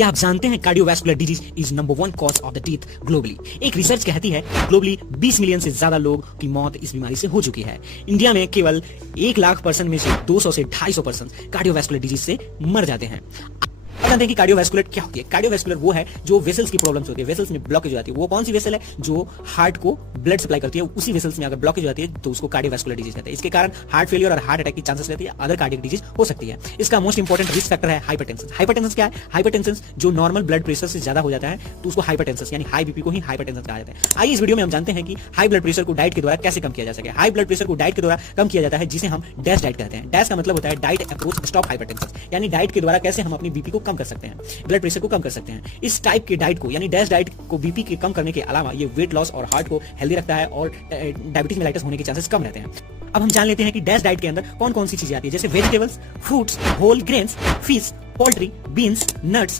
क्या आप जानते हैं cardiovascular disease is number 1 cause of the death globally. एक रिसर्च कहती है ग्लोबली 20 मिलियन से ज्यादा लोग की मौत इस बीमारी से हो चुकी है। इंडिया में केवल 1 लाख पर्सन में से 200 से 250 पर्सन कार्डियोवैस्कुलर डिजीज से मर जाते हैं। आप जानते हैं कि कार्डियोवैस्कुलर क्या होती है? कार्डियोवैस्कुलर वो है जो वेसल्स की प्रॉब्लम्स होती है, वेसल्स में ब्लॉकेज हो जाती है। वो कौन सी वेसल है? जो हार्ट को ब्लड सप्लाई करती है, उसी वेसल्स में अगर ब्लॉकेज हो जाती है तो उसको कार्डियोवैस्कुलर डिजीज कहते हैं। इसके कारण हार्ट फेलियर और हार्ट अटैक की चांसेस रहती है, अदर कार्डियक डिजीज हो सकती है। इसका मोस्ट इंपॉर्टेंट रिस्क फैक्टर है हाइपरटेंशन। हाइपरटेंशन क्या है? हाइपरटेंशन जो नॉर्मल ब्लड प्रेशर से ज्यादा हो जाता है तो उसको हाइपरटेंशन यानी हाई बीपी को ही हाइपरटेंशन कहा जाता है। आइए इस वीडियो में हम जानते हैं कि हाई ब्लड प्रेशर को डाइट के द्वारा कैसे कम किया जा सके। हाई ब्लड प्रेशर को डाइट के द्वारा कम किया जाता है जिसे हम डैश डाइट कहते हैं। डैश का मतलब होता है डाइट अप्रोच स्टॉप हाइपरटेंशन, यानी डाइट के द्वारा कैसे हम अपनी बीपी को कम कर सकते हैं, ब्लड प्रेशर को कम कर सकते हैं। इस टाइप के डाइट को यानी डैश डाइट को बीपी के कम करने के अलावा ये वेट लॉस और हार्ट को हेल्दी रखता है और डायबिटीज मेलाइटिस होने के चांसेस कम रहते हैं। अब हम जान लेते हैं कि डैश डाइट के अंदर कौन कौन सी चीजें आती है, जैसे vegetables, fruits, whole grains, fish, poultry, beans, nuts,